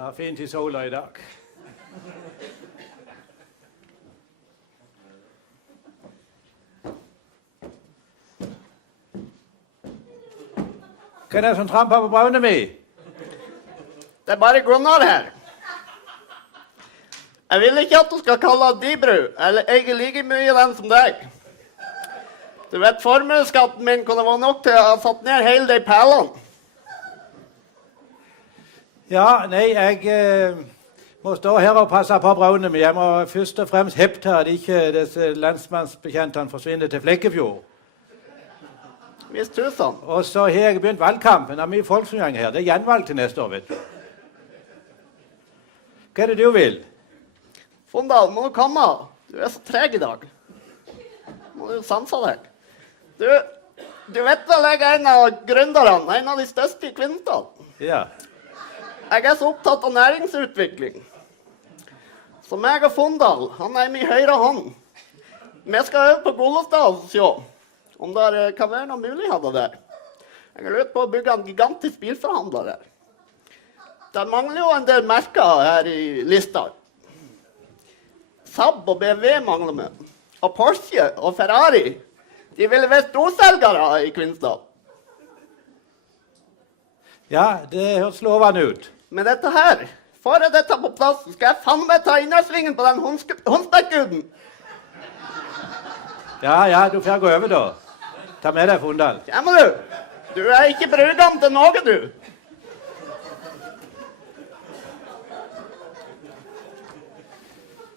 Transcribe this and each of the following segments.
Ja, fint i sola i dag. Hva er det som tramper på braune mi? Det er bare Gunnar her. Jeg vil ikke at du skal kalle han Dibru, eller jeg er like mye den som deg. Du vet, formueskatten min kunne være nok til å ha satt ned hele de pælene. Ja, nei, jeg må stå her og passe på braune mi. Jeg må først og fremst hepte at ikke disse landsmannsbekjentene forsvinner til Flekkefjord. Visst tusen. Og så har jeg begynt valgkampen. Det er mye folk som går her. Det er gjenvalg til neste år, vet du. Hva er det du vil? Fondal, må du komme? Du er så treg i dag. Må du sanse deg. Du vet vel jeg er en av gründerne, en av de største i Kvinesdal. Ja. Jeg er så opptatt av næringsutvikling. Så meg og Fondal, han er min høyre hånd. Vi skal over på Gollestad og se om det kan være noe muligheter der. Jeg har lurt på å bygge en gigantisk bilforhandler der. Det mangler jo en del merker her i lista. Saab og BMW mangler vi. Og Porsche og Ferrari, de ville være storselgere i Kvinesdal. Ja, det høres lovende ut. Men dette her, for dette på plass, skal jeg faen meg ta innersvingen på den håndspekkguden. Ja, du får gå over da. Ta med deg Fondal. Kommer du? Du er ikke brudgom til noe, du.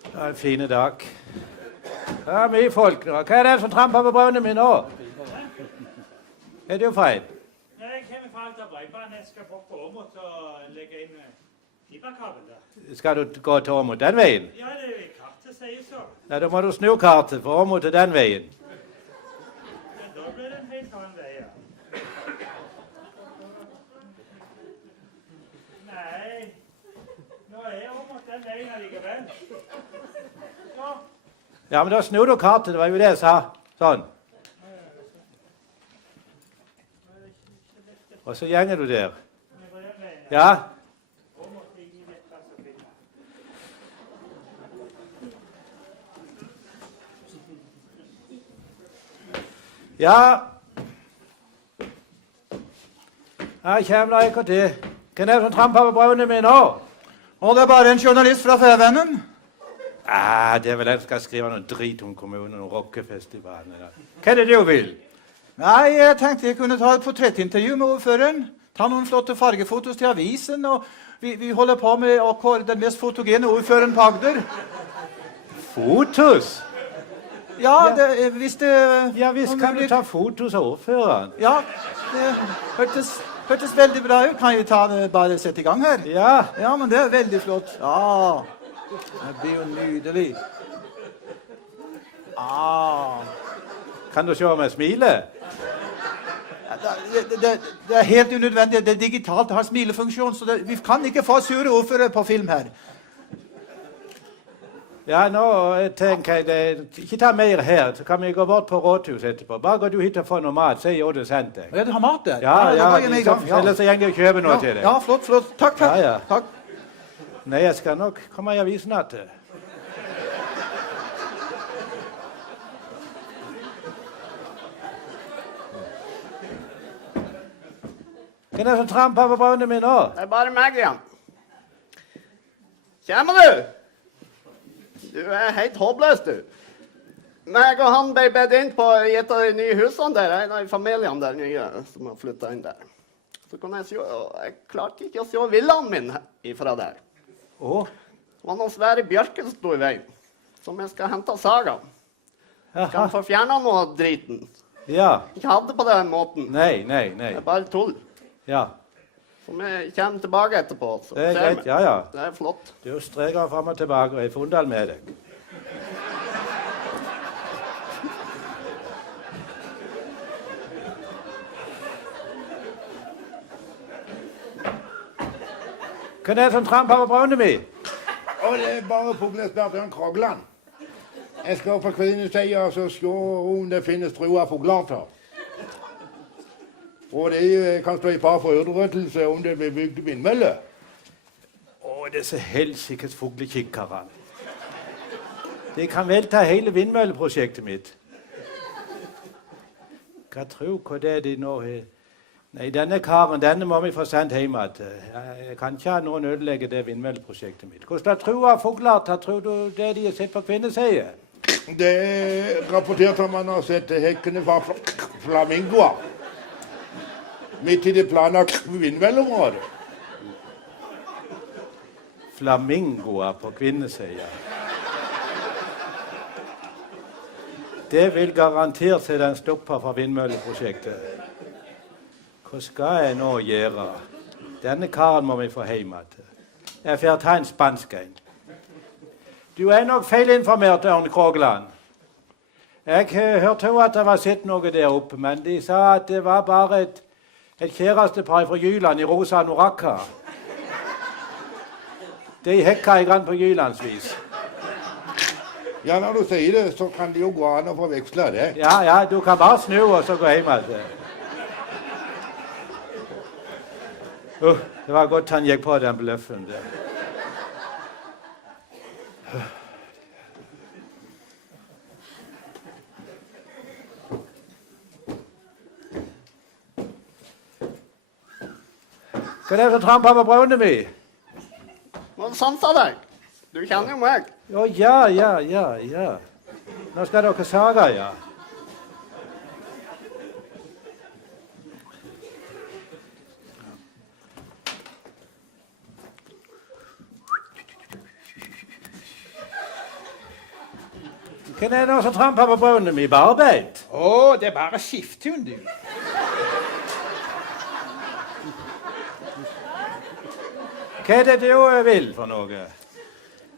Det er en fin dag. Det er mye folk nå. Hva er det som tramper på braune min nå? Er det jo feil? Jeg kommer fra Alta-Breibanen. Jeg skal bort på Åmot og legge inn fiberkabel der. Skal du gå til Åmot den veien? Ja, det er kartet sier så. Ja, da må du snu kartet for Åmot til den veien. Men da blir det en helt annen vei, ja. Nei, nå er Åmot den veien allikevel. Så. Ja, men da snur du kartet, det var jo det jeg sa. Sånn. Og så gjenger du der. Ja. Ja. Her kommer det ikke til. Hvem er det som tramper på braune min nå? Og det er bare en journalist fra Fævennen. Det er vel en som skal skrive noe drit om kommunen og rockefestivalen. Hva er det du vil? Nei, jeg tenkte jeg kunne ta et portrettintervju med ordføreren. Ta noen flotte fargefotos til avisen, og vi holder på med å kåre den mest fotogene ordføreren på Agder. Fotos? Ja, hvis det... Ja, visst kan du ta fotos av ordføreren. Ja, det hørtes veldig bra ut. Kan vi bare sette i gang her? Ja. Ja, men det er veldig flott. Ja, det blir jo nydelig. Kan du se om jeg smiler? Det er helt unødvendig. Det er digitalt, det har smilefunksjon, så vi kan ikke få sure ordfører på film her. Ja, nå tenker jeg det. Ikke ta mer her, så kan vi gå bort på rådhuset etterpå. Bare gå du hit og få noe mat, så jeg det sendt deg. Ja, du har mat der? Ja, ellers så gjenger jeg og kjøper noe til deg. Ja, flott. Takk. Ja. Takk. Nei, jeg skal nok komme i avisen til. Hvem er det som tramper på braune min nå? Det er bare meg igjen. Kommer du? Du er helt håpløs, du. Meg og han ble bedt inn på et av de nye husene der, en av familiene der nye som har flyttet inn der. Så kunne jeg se, og jeg klarte ikke å se villaen min ifra der. Det var noen svære bjørker som sto i veien, som jeg skal hente saga. Skal få fjernet noe av driten. Ja. Ikke hadde på den måten. Nei. Det er bare tull. Ja. Så vi kommer tilbake etterpå. Så Det er greit, ja. Det er flott. Du streker frem og tilbake, og jeg Fondal med deg. Hva er det som tramper på braune mi? Det er bare fuglesperteren Krogland. Jeg skal på kvinnesida og se om det finnes trua fuglarter. Og det kan stå i fare for øderettelse om det blir bygd vindmølle. disse helsikes fuglekikkerne. De kan velta hele vindmølleprosjektet mitt. Hva tror hva det er de nå har? Nei, denne karen, denne må vi få sendt hjem til. Jeg kan ikke ha noen ødelegge det vindmølleprosjektet mitt. Hvordan tror fugler, tror du det de har sett på kvinneseier? Det er rapportert om man har sett hekkene fra flamingoer. Midt i det planlagte vindmølleområdet. Flamingoer på kvinneseier. Det vil garantert se den stopper fra vindmølleprosjektet. Hva skal jeg nå gjøre? Denne karen må vi få hjem til. Jeg får ta en spansk en. Du er nok feilinformert, Ørn Krogland. Jeg hørte jo at det var sett noe der oppe, men de sa at det var bare et kjærestepar fra Jyland i rosa norakka. De hekka i grann på jylandsvis. Ja, når du sier det, så kan det jo gå an å forveksle det. Ja, du kan bare snu og så gå hjem til. Det var godt han gikk på den bløffen der. Hva er det som tramper på brødene mi? Må du sanse deg? Du kjenner jo meg. Å, ja. Nå skal dere sage, ja. Hva er det som tramper på brødene mi? Barbeid? Det er bare skifthund, du. Hva er det du vil for noe?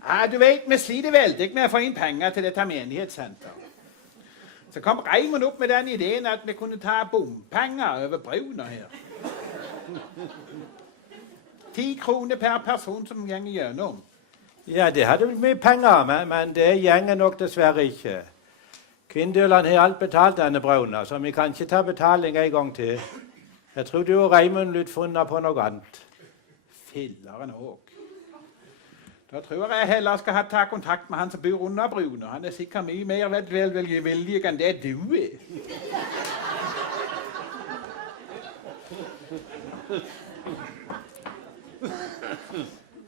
Ja, du vet, vi sliter veldig med å få inn penger til dette menighetssenteret. Så kom Raimond opp med den ideen at vi kunne ta bompenger over bruna her. 10 kroner per person som gjenger gjennom. Ja, det hadde blitt mye penger, men det gjenger nok dessverre ikke. Kvindølene har alt betalt denne brauna, så vi kan ikke ta betaling en gang til. Jeg tror du og Raimond blitt funnet på noe annet. Filleren òg. Da tror jeg heller skal ta kontakt med han som bor under bruna. Han er sikkert mye mer velvillig enn det du er.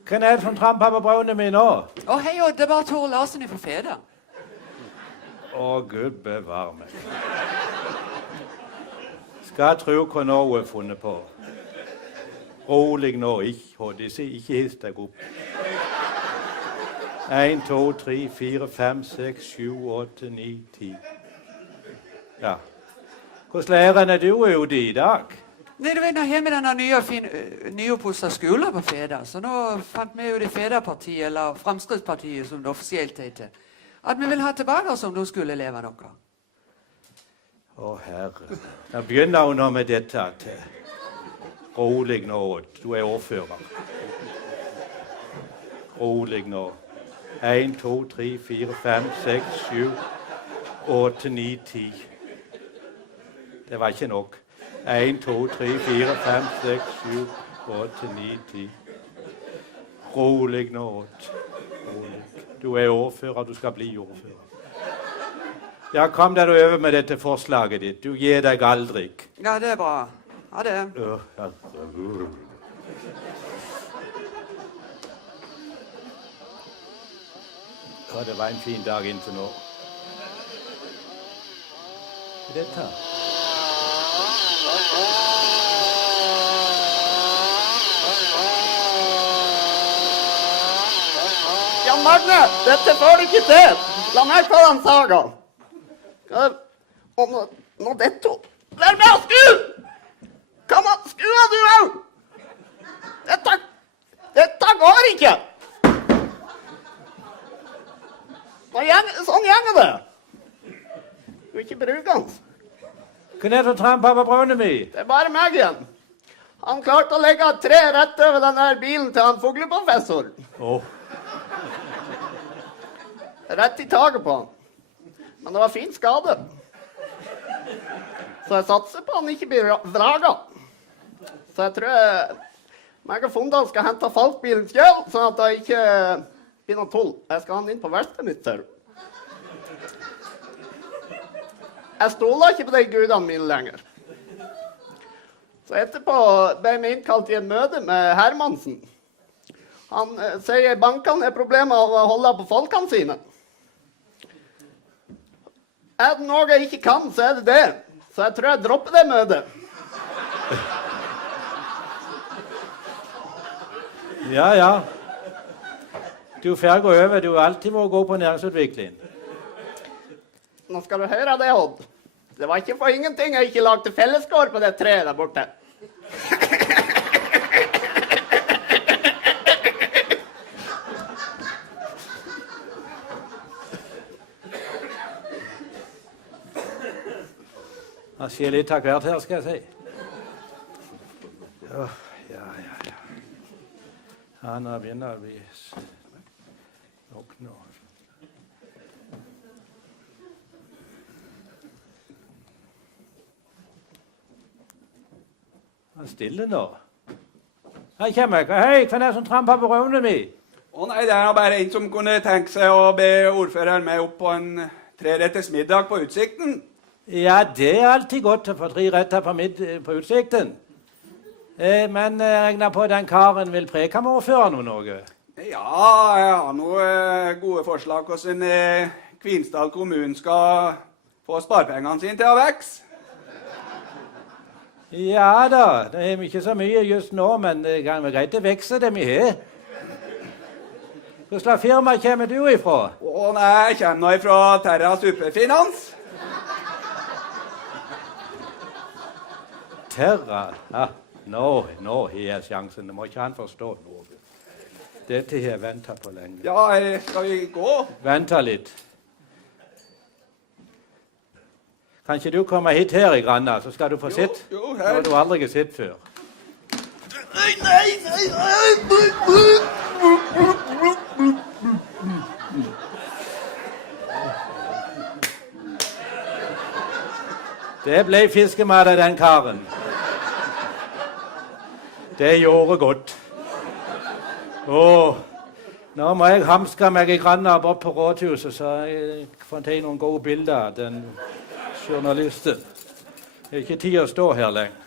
Hvem er det som tramper på brødene mine nå? Hei, det er bare Tore Larsen fra Feda. Gud bevare meg. Skal tro hva nå hun har funnet på. Rolig nå, ikke hiss deg opp. 1, 2, 3, 4, 5, 6, 7, 8, 9, 10. Ja. Hvordan læreren er du ute i dag? Nei, du vet, nå har vi denne nyoppusta skolen på Feda, så nå fant vi jo det Feda-partiet, eller Fremskrittspartiet som det offisielt heter, at vi vil ha tilbake som ungdomsskoleelever dere. Å, Herre. Nå begynner hun nå med dette til. Rolig nå, du er ordfører. Rolig nå. 1, 2, 3, 4, 5, 6, 7, 8, 9, 10. Det var ikke nok. 1, 2, 3, 4, 5, 6, 7, 8, 9, 10. Rolig nå. Rolig. Du er ordfører, du skal bli ordfører. Ja, kom deg over med dette forslaget ditt. Du gir deg aldri. Ja, det er bra. Ha det. Ja, det var en fin dag inntil nå. Dette. Jan Magne, dette får du ikke til. La meg få den saga. Nå dette. Vær med å skru! Kom an, skru av du òg! Dette går ikke! Sånn gjenger det. Du ikke bruker den. Hvem er det som tramper på brødene mi? Det er bare meg igjen. Han klarte å legge 3 rett over den der bilen til han fugleprofessor. Rett i taget på han. Men det var fin skade. Så jeg satser på han ikke blir vraga. Så jeg tror meg og Fondal skal hente Falkbilen selv, sånn at det ikke blir noe tull. Jeg skal ha den inn på verkstedet mitt, ser du. Jeg stoler ikke på de gudene mine lenger. Så etterpå ble vi innkalt i en møte med Hermansen. Han sier bankene er problemet av å holde på folkene sine. Er det noe jeg ikke kan, så er det det. Så jeg tror jeg dropper det møtet. Ja, ja. Du får gå over. Du har alltid vært god på næringsutvikling. Nå skal du høre det, Odd. Det var ikke for ingenting jeg ikke lagde fellesgård på det treet der borte. Han skjer litt av hvert her, skal jeg si. Ja. Han har begynner å bli nok nå. Han er stille nå. Her kommer jeg. Hei, hvem er det som tramper på røvene mi? Nei, det er bare en som kunne tenke seg å be ordføreren med opp på en 3-retters middag på Utsikten. Ja, det er alltid godt å få 3 retter på Utsikten. Men jeg regner på at den karen vil prekammerordføreren om noe. Ja, jeg har noen gode forslag hvordan Kvinesdal kommune skal få sparepengene sine til å vekse. Ja da, det er ikke så mye just nå, men det kan være greit å vekse det vi har. Hva slags firma kommer du ifra? Nei, jeg kommer nå ifra Terra Superfinans. Terra? Ja, nå har jeg sjansen. Det må ikke han forstå noe. Dette har jeg ventet på lenge. Ja, skal vi gå? Vent litt. Kan ikke du komme hit her i Granna, så skal du få sitt? Jo, Nå her. har du aldri sett før. Det ble fiskemat av den karen. Det gjorde godt. Nå må jeg hamske meg i Granna bort på rådhuset, så jeg får ta noen gode bilder av den journalisten. Det er ikke tid å stå her lenger.